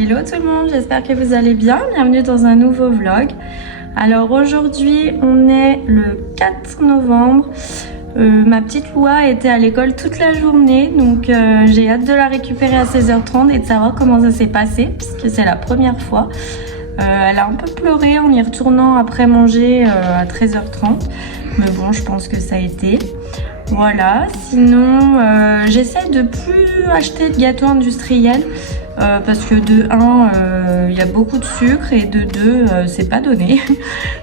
Hello tout le monde, j'espère que vous allez bien. Bienvenue dans un nouveau vlog. Alors aujourd'hui, on est le 4 novembre. Ma petite Loua était à l'école toute la journée, donc j'ai hâte de la récupérer à 16h30 et de savoir comment ça s'est passé, puisque c'est la première fois. Elle a un peu pleuré en y retournant après manger à 13h30, mais bon, je pense que ça a été. Voilà, sinon j'essaie de plus acheter de gâteaux industriels parce que de 1, il y a beaucoup de sucre et de 2, c'est pas donné.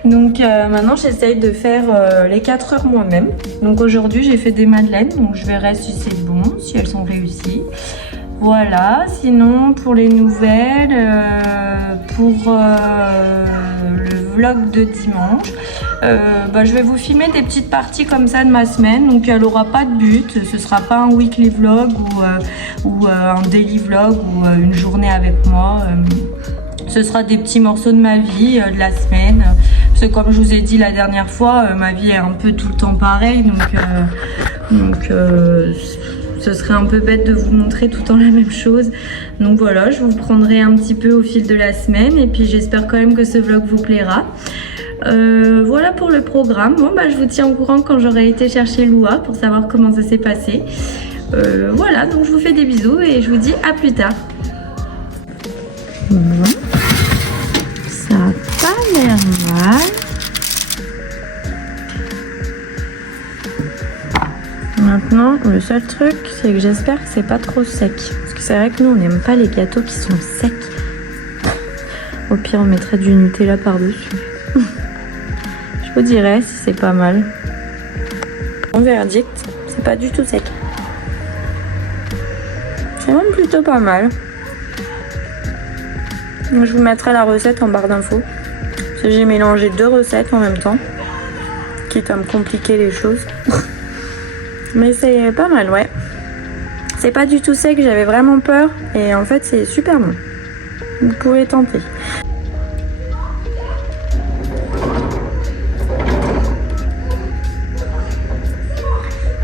Donc maintenant j'essaye de faire les 4 heures moi-même. Donc aujourd'hui j'ai fait des madeleines, donc je verrai si c'est bon, si elles sont réussies. Voilà, sinon pour les nouvelles, pour le vlog de dimanche, je vais vous filmer des petites parties comme ça de ma semaine, donc elle n'aura pas de but, ce sera pas un weekly vlog ou un daily vlog ou une journée avec moi, ce sera des petits morceaux de ma vie, de la semaine, parce que comme je vous ai dit la dernière fois, ma vie est un peu tout le temps pareille, donc ce serait un peu bête de vous montrer tout le temps la même chose. Donc voilà, je vous prendrai un petit peu au fil de la semaine et puis j'espère quand même que ce vlog vous plaira. Voilà pour le programme. Bon je vous tiens au courant quand j'aurai été chercher Loua pour savoir comment ça s'est passé. Voilà, donc je vous fais des bisous et je vous dis à plus tard. Bon, ça a pas l'air mal. Maintenant, le seul truc, c'est que j'espère que c'est pas trop sec. Parce que c'est vrai que nous, on n'aime pas les gâteaux qui sont secs. Au pire, on mettrait du Nutella par-dessus. Je vous dirai si c'est pas mal. Mon verdict, c'est pas du tout sec. C'est même plutôt pas mal. Je vous mettrai la recette en barre d'infos. Parce que j'ai mélangé 2 recettes en même temps. Quitte à me compliquer les choses. Mais c'est pas mal, ouais. C'est pas du tout sec, j'avais vraiment peur. Et en fait, c'est super bon. Vous pouvez tenter.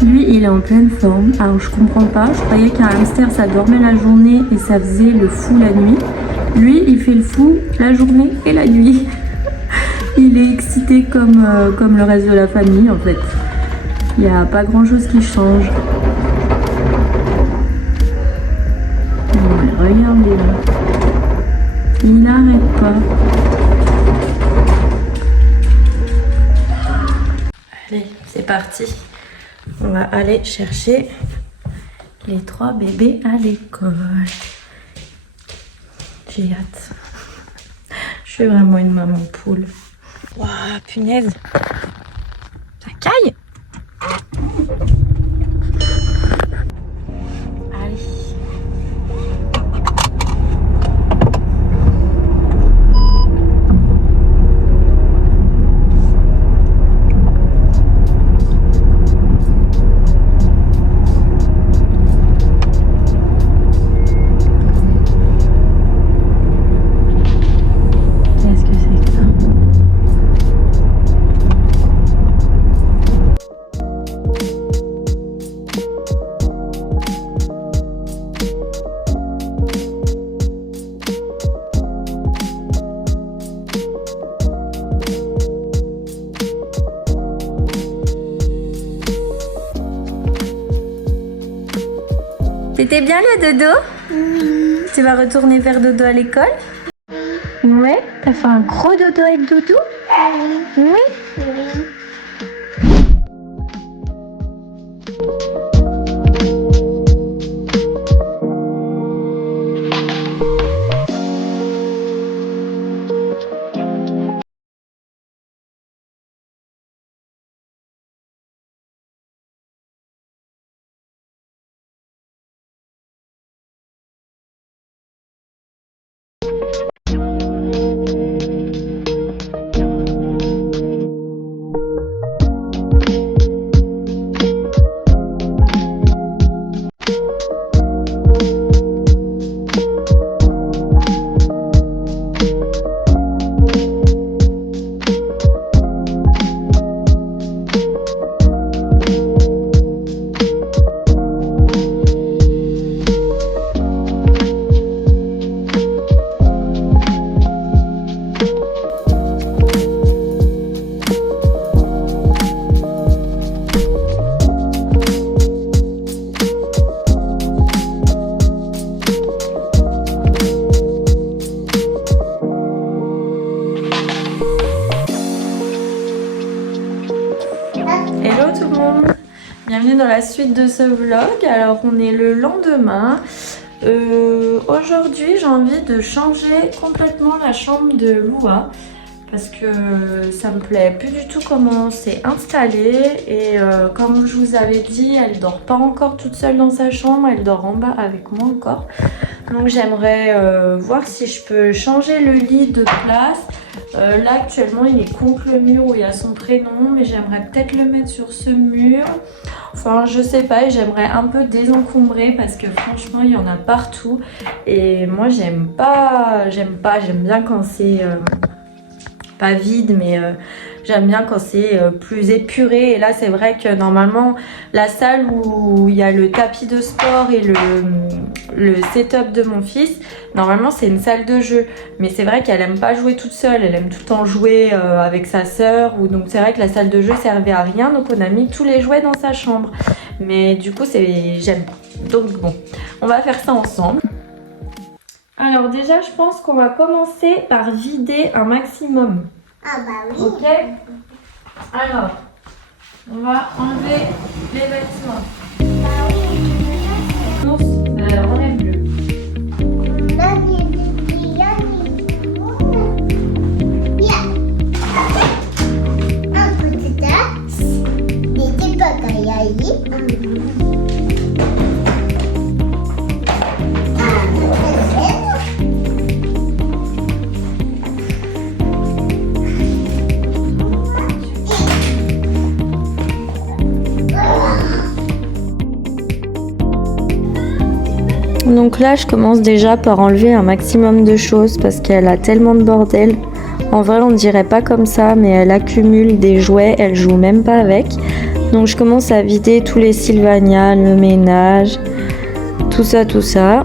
Lui, il est en pleine forme. Alors, je comprends pas. Je croyais qu'un hamster, ça dormait la journée et ça faisait le fou la nuit. Lui, il fait le fou la journée et la nuit. Il est excité comme le reste de la famille, en fait. Il n'y a pas grand chose qui change. Ouais, regardez là. Il n'arrête pas. Allez, c'est parti. On va aller chercher les 3 bébés à l'école. J'ai hâte. Je suis vraiment une maman poule. Waouh, punaise. Ça caille. C'était bien le dodo? Oui. Tu vas retourner faire dodo à l'école? Oui. Ouais? T'as fait un gros dodo avec doudou? Oui. Oui? Oui. dans la suite de ce vlog. Alors on est le lendemain. Aujourd'hui j'ai envie de changer complètement la chambre de Loua parce que ça me plaît plus du tout comment c'est installé et comme je vous avais dit, elle dort pas encore toute seule dans sa chambre, elle dort en bas avec moi encore. Donc j'aimerais voir si je peux changer le lit de place. Là actuellement il est contre le mur où il y a son prénom, mais j'aimerais peut-être le mettre sur ce mur. Enfin je sais pas, et j'aimerais un peu désencombrer parce que franchement il y en a partout. Et moi j'aime bien quand c'est pas vide, mais j'aime bien quand c'est plus épuré. Et là c'est vrai que normalement la salle où il y a le tapis de sport et le setup de mon fils, normalement c'est une salle de jeu, mais c'est vrai qu'elle aime pas jouer toute seule, elle aime tout le temps jouer avec sa sœur, ou donc c'est vrai que la salle de jeu servait à rien, donc on a mis tous les jouets dans sa chambre. Mais du coup j'aime, donc bon, on va faire ça ensemble. Alors déjà je pense qu'on va commencer par vider un maximum. Ah bah oui. Ok. Alors on va enlever les vêtements. Bah oui. Ours, on est bleu. Un petit axe. N'était pas caillé. Donc là je commence déjà par enlever un maximum de choses parce qu'elle a tellement de bordel. En vrai on dirait pas comme ça, mais elle accumule des jouets, elle joue même pas avec. Donc je commence à vider tous les Sylvania, le ménage, tout ça.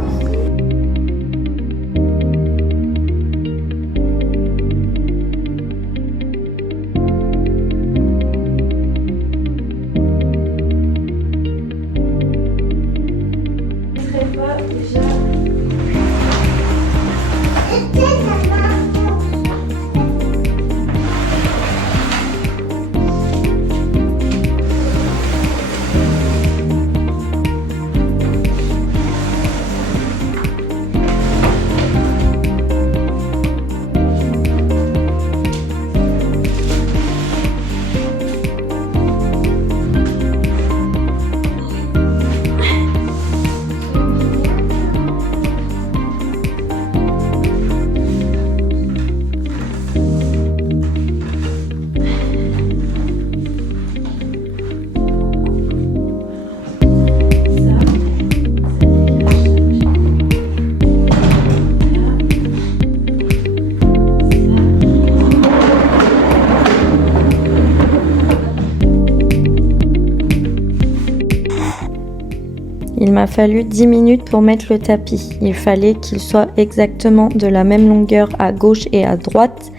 Il m'a fallu 10 minutes pour mettre le tapis. Il fallait qu'il soit exactement de la même longueur à gauche et à droite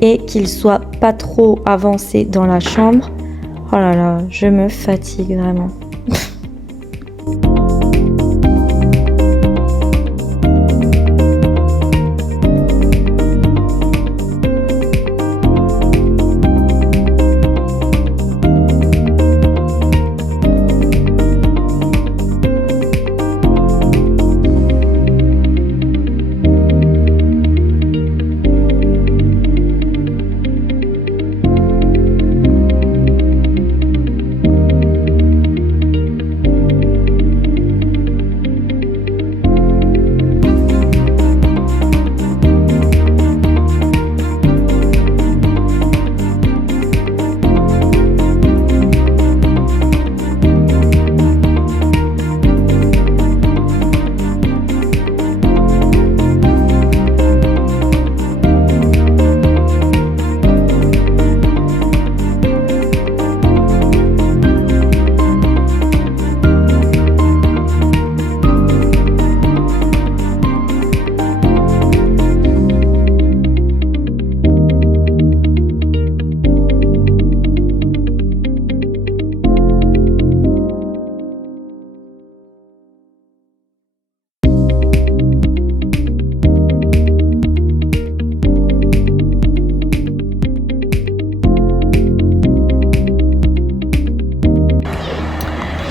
et qu'il soit pas trop avancé dans la chambre. Oh là là, je me fatigue vraiment.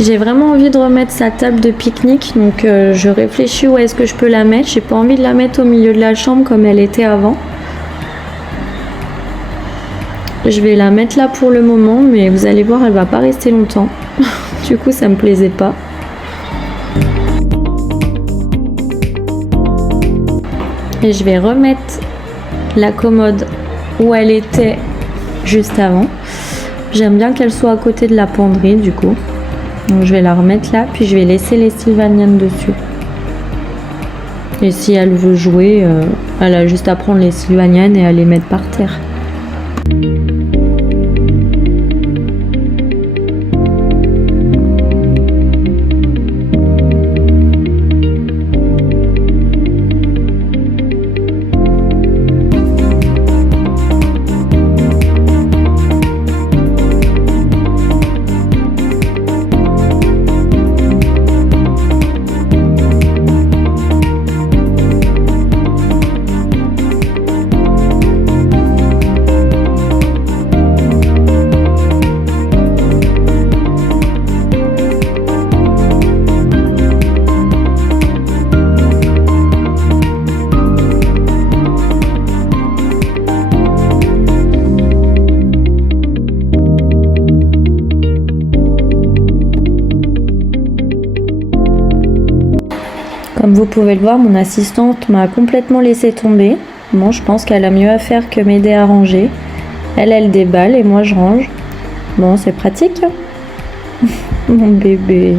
J'ai vraiment envie de remettre sa table de pique-nique, donc je réfléchis où est-ce que je peux la mettre. J'ai pas envie de la mettre au milieu de la chambre comme elle était avant. Je vais la mettre là pour le moment, mais vous allez voir, elle va pas rester longtemps. Du coup, ça me plaisait pas. Et je vais remettre la commode où elle était juste avant. J'aime bien qu'elle soit à côté de la penderie du coup. Donc je vais la remettre là, puis je vais laisser les sylvaniennes dessus. Et si elle veut jouer, elle a juste à prendre les sylvaniennes et à les mettre par terre. Comme vous pouvez le voir, mon assistante m'a complètement laissé tomber. Bon, je pense qu'elle a mieux à faire que m'aider à ranger. Elle déballe et moi je range. Bon, c'est pratique. Mon bébé.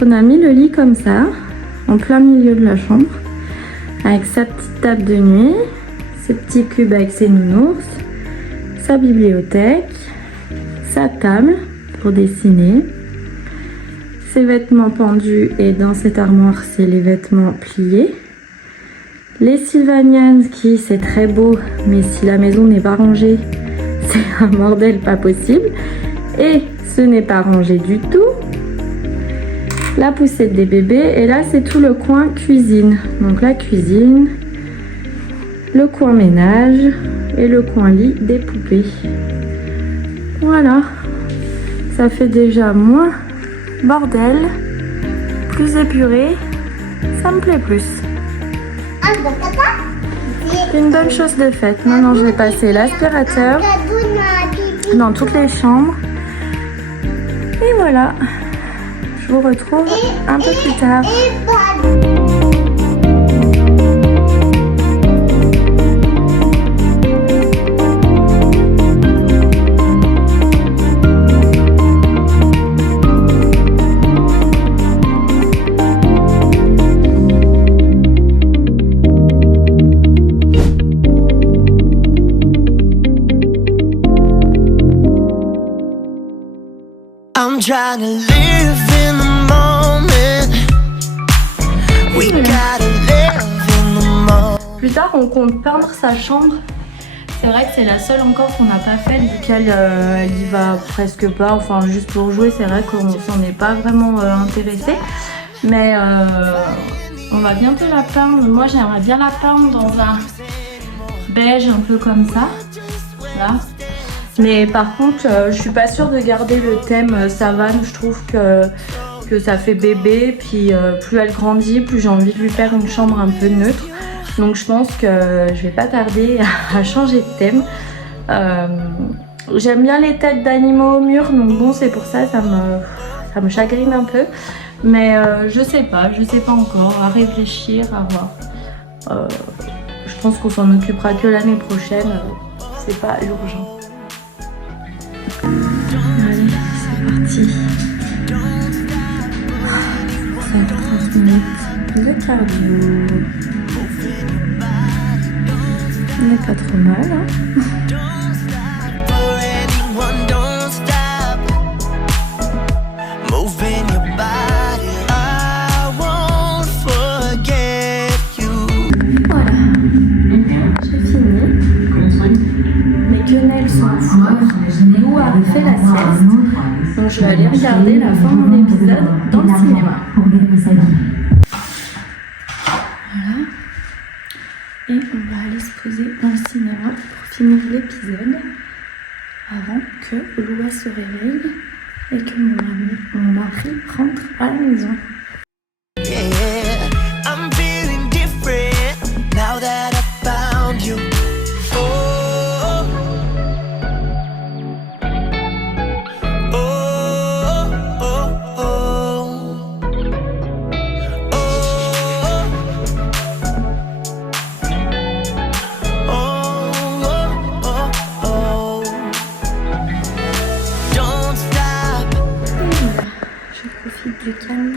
On a mis le lit comme ça, en plein milieu de la chambre, avec sa petite table de nuit, ses petits cubes avec ses nounours, sa bibliothèque, sa table pour dessiner, ses vêtements pendus et dans cette armoire, c'est les vêtements pliés. Les Sylvanians qui, c'est très beau, mais si la maison n'est pas rangée, c'est un bordel pas possible. Et ce n'est pas rangé du tout. La poussette des bébés et là c'est tout le coin cuisine, donc la cuisine, le coin ménage et le coin lit des poupées. Voilà, ça fait déjà moins bordel, plus épuré, ça me plaît plus. Une bonne chose de faite. Maintenant je vais passer l'aspirateur dans toutes les chambres et voilà. Je vous retrouve un peu plus tard. I'm trying to live in the moment. We gotta live in the moment. Plus tard, on compte peindre sa chambre. C'est vrai que c'est la seule encore qu'on n'a pas faite vu qu'elle elle y va presque pas. Enfin, juste pour jouer, c'est vrai qu'on s'en est pas vraiment intéressé. Mais on va bientôt la peindre. Moi, j'aimerais bien la peindre dans un beige un peu comme ça. Là. Mais par contre, je suis pas sûre de garder le thème savane. Je trouve que ça fait bébé. Puis plus elle grandit, plus j'ai envie de lui faire une chambre un peu neutre. Donc je pense que je vais pas tarder à changer de thème. J'aime bien les têtes d'animaux au mur. Donc bon, c'est pour ça, ça me chagrine un peu. Mais je sais pas encore. À réfléchir, à voir. Je pense qu'on s'en occupera que l'année prochaine. C'est pas urgent. Allez, c'est parti. 30 minutes de cardio. On n'est pas trop mal, hein. Don't stop for anyone, don't stop moving your body. I won't forget you. Voilà, j'ai fini. Les quenelles sont au four. Lou a fait la sieste. Donc je vais aller regarder la fin de mon épisode dans le cinéma. Voilà. Et on va aller se poser dans le cinéma pour finir l'épisode avant que Loua se réveille et que mon mari rentre à la maison. Yeah, I'm feeling different now that I found you. Oh, oh, oh, oh, oh, oh, oh, oh. Don't stop. Je profite du calme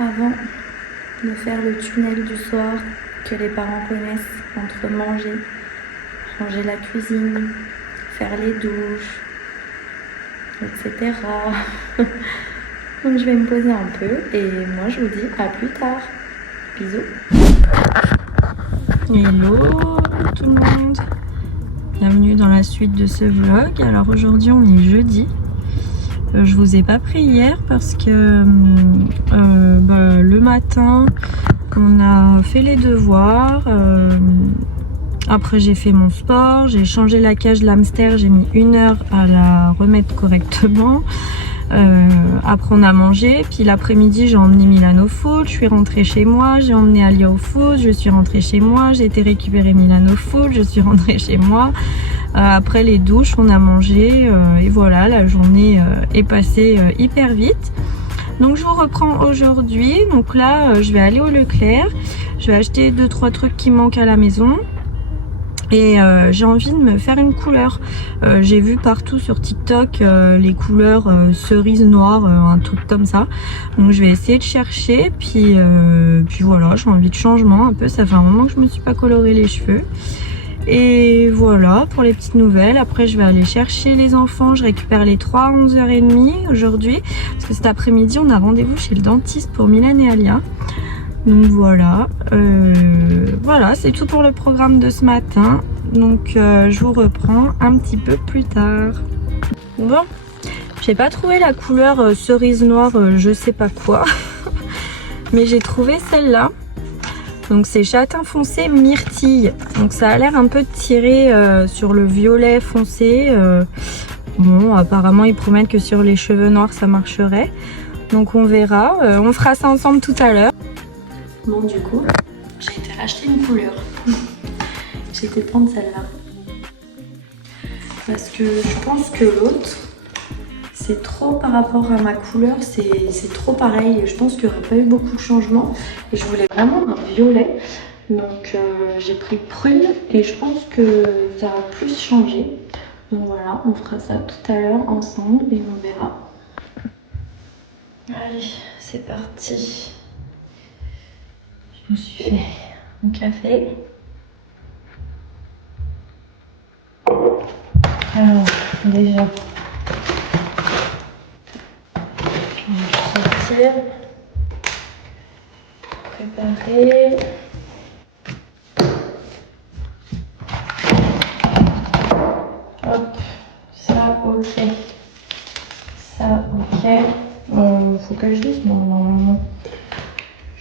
avant de faire le tunnel du soir que les parents connaissent entre manger, ranger la cuisine, faire les douches, etc. Donc je vais me poser un peu et moi je vous dis à plus tard. Bisous. Hello tout le monde. Bienvenue dans la suite de ce vlog. Alors aujourd'hui on est jeudi. Je vous ai pas pris hier parce que le matin on a fait les devoirs, après j'ai fait mon sport, j'ai changé la cage de l'hamster, j'ai mis 1 heure à la remettre correctement, après on a mangé, puis l'après-midi j'ai emmené Milan au foot, je suis rentrée chez moi, j'ai emmené Alia au foot, je suis rentrée chez moi, j'ai été récupérer Milan au foot, je suis rentrée chez moi. Après les douches, on a mangé et voilà, la journée est passée hyper vite. Donc je vous reprends aujourd'hui. Donc là, je vais aller au Leclerc. Je vais acheter 2-3 trucs qui manquent à la maison. Et j'ai envie de me faire une couleur. J'ai vu partout sur TikTok les couleurs cerise noire, un truc comme ça. Donc je vais essayer de chercher. Puis voilà, j'ai envie de changement un peu. Ça fait un moment que je me suis pas coloré les cheveux. Et voilà pour les petites nouvelles. Après je vais aller chercher les enfants. Je récupère les 3 à 11h30 aujourd'hui. Parce que cet après-midi on a rendez-vous chez le dentiste pour Milan et Alia. Donc voilà. Voilà, c'est tout pour le programme de ce matin. Donc je vous reprends un petit peu plus tard. Bon, j'ai pas trouvé la couleur cerise noire, je sais pas quoi. Mais j'ai trouvé celle-là. Donc c'est châtain foncé myrtille. Donc ça a l'air un peu tiré sur le violet foncé. Bon, apparemment ils promettent que sur les cheveux noirs ça marcherait. Donc on verra. On fera ça ensemble tout à l'heure. Bon, du coup, j'ai été racheter une couleur. J'ai été prendre celle-là. Parce que je pense que l'autre, c'est trop par rapport à ma couleur, c'est trop pareil. Je pense qu'il n'y aurait pas eu beaucoup de changements. Et je voulais vraiment un violet. Donc j'ai pris prune et je pense que ça va plus changer. Donc voilà, on fera ça tout à l'heure ensemble et on verra. Allez, c'est parti. Je me suis fait un café. Alors, déjà, je vais sortir, préparer. Hop, ça, ok. Ça, ok. Faut que je dise, non, normalement.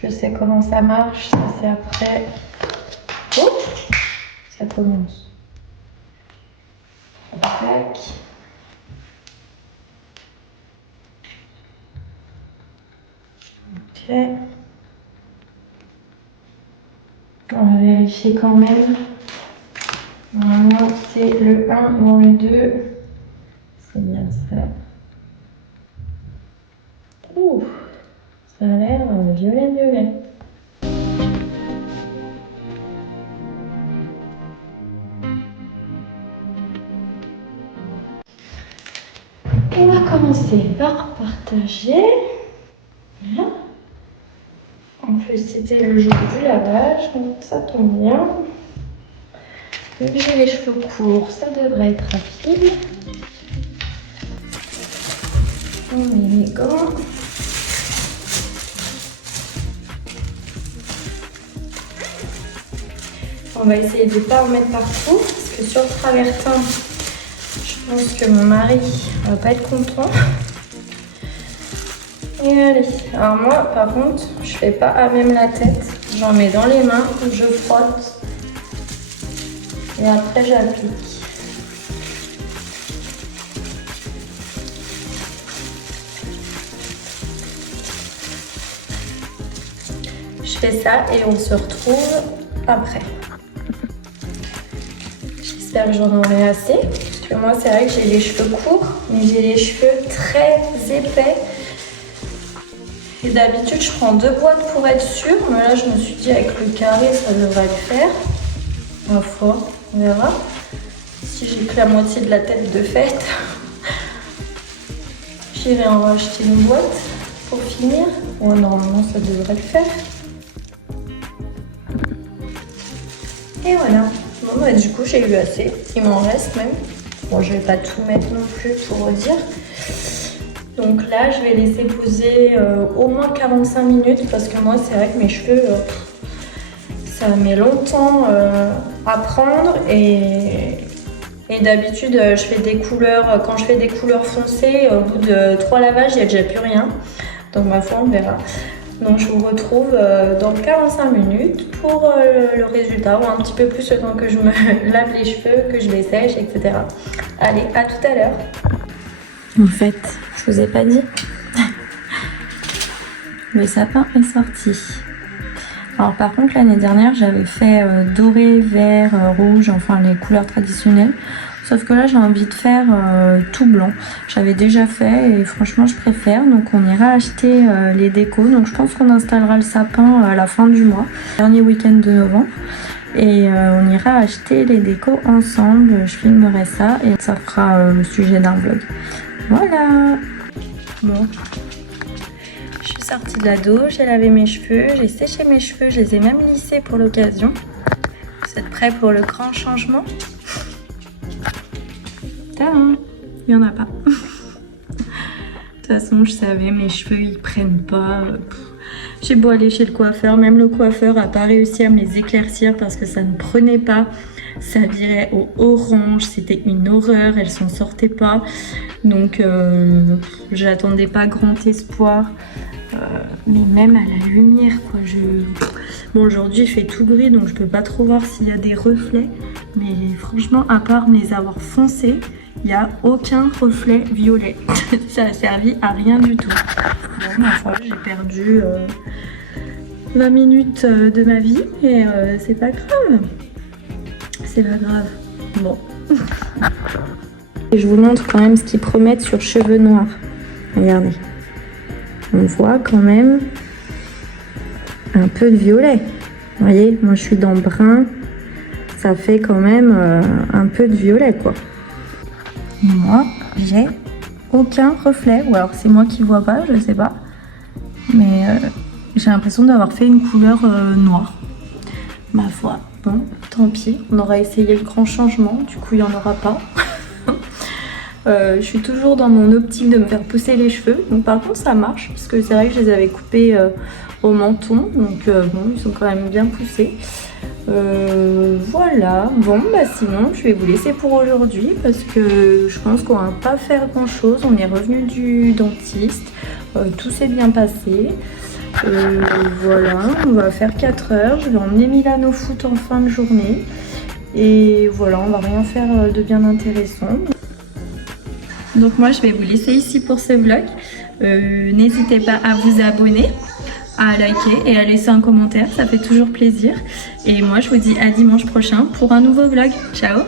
Je sais comment ça marche, ça c'est après. Oh, ça commence. Tac. Ok. On va vérifier quand même. Normalement c'est le 1 dans le 2. C'est bien ça. Ouh, ça a l'air violet. On va commencer par partager. Voilà. En plus, c'était le jour du lavage, donc ça tombe bien. Vu que j'ai les cheveux courts, ça devrait être rapide. On met les gants. On va essayer de ne pas en mettre partout parce que sur le travertin, je pense que mon mari va pas être content. Et allez, alors moi par contre, je fais pas à même la tête, j'en mets dans les mains, je frotte et après j'applique. Je fais ça et on se retrouve après. J'espère que j'en aurai assez. Parce que moi, c'est vrai que j'ai les cheveux courts, mais j'ai les cheveux très épais. Et d'habitude, je prends 2 boîtes pour être sûre. Mais là, je me suis dit, avec le carré, ça devrait le faire. Ma foi, on verra. Si j'ai que la moitié de la tête de fête, j'irai en racheter une boîte pour finir. Ouais, normalement, ça devrait le faire. Et voilà. Bon, bah, du coup, j'ai eu assez. Il m'en reste même. Bon, je vais pas tout mettre non plus pour dire. Donc là, je vais laisser poser au moins 45 minutes parce que moi, c'est vrai que mes cheveux, ça met longtemps à prendre. Et d'habitude, je fais des couleurs. Quand je fais des couleurs foncées, au bout de 3 lavages, il n'y a déjà plus rien. Donc ma foi, on verra. Donc je vous retrouve dans 45 minutes pour le résultat, ou un petit peu plus le temps que je me lave les cheveux, que je les sèche, etc. Allez, à tout à l'heure. En fait, je vous ai pas dit, le sapin est sorti. Alors par contre, l'année dernière, j'avais fait doré, vert, rouge, enfin les couleurs traditionnelles. Sauf que là, j'ai envie de faire tout blanc. J'avais déjà fait et franchement, je préfère. Donc, on ira acheter les décos. Donc, je pense qu'on installera le sapin à la fin du mois, dernier week-end de novembre. Et on ira acheter les décos ensemble. Je filmerai ça et ça fera le sujet d'un vlog. Voilà. Bon. Je suis sortie de la douche, j'ai lavé mes cheveux, j'ai séché mes cheveux, je les ai même lissés pour l'occasion. Vous êtes prêts pour le grand changement ? Il n'y en a pas. De toute façon, je savais, mes cheveux, ils prennent pas. J'ai beau aller chez le coiffeur, même le coiffeur n'a pas réussi à me les éclaircir parce que ça ne prenait pas. Ça virait au orange, c'était une horreur, elles s'en sortaient pas. Donc, j'attendais pas grand espoir. Mais même à la lumière, quoi. Bon, aujourd'hui, il fait tout gris, donc je peux pas trop voir s'il y a des reflets. Mais franchement, à part me les avoir foncés, il n'y a aucun reflet violet. Ça a servi à rien du tout. Bon, ma foi, j'ai perdu 20 minutes de ma vie et c'est pas grave. C'est pas grave. Bon. Et je vous montre quand même ce qu'ils promettent sur cheveux noirs. Regardez. On voit quand même un peu de violet. Vous voyez, moi je suis dans brun. Ça fait quand même un peu de violet, quoi. Et moi, j'ai aucun reflet. Ou alors c'est moi qui vois pas, je sais pas. Mais j'ai l'impression d'avoir fait une couleur noire. Ma foi, bon, tant pis. On aura essayé le grand changement. Du coup, il n'y en aura pas. Je suis toujours dans mon optique de me faire pousser les cheveux. Donc par contre, ça marche. Parce que c'est vrai que je les avais coupés au menton. Donc bon, ils sont quand même bien poussés. Voilà, bon bah sinon je vais vous laisser pour aujourd'hui parce que je pense qu'on va pas faire grand chose. On est revenu du dentiste, tout s'est bien passé. Voilà, on va faire 4 heures. Je vais emmener Milan au foot en fin de journée et voilà, on va rien faire de bien intéressant. Donc moi je vais vous laisser ici pour ce vlog. N'hésitez pas à vous abonner, à liker et à laisser un commentaire, ça fait toujours plaisir. Et moi je vous dis à dimanche prochain pour un nouveau vlog. Ciao!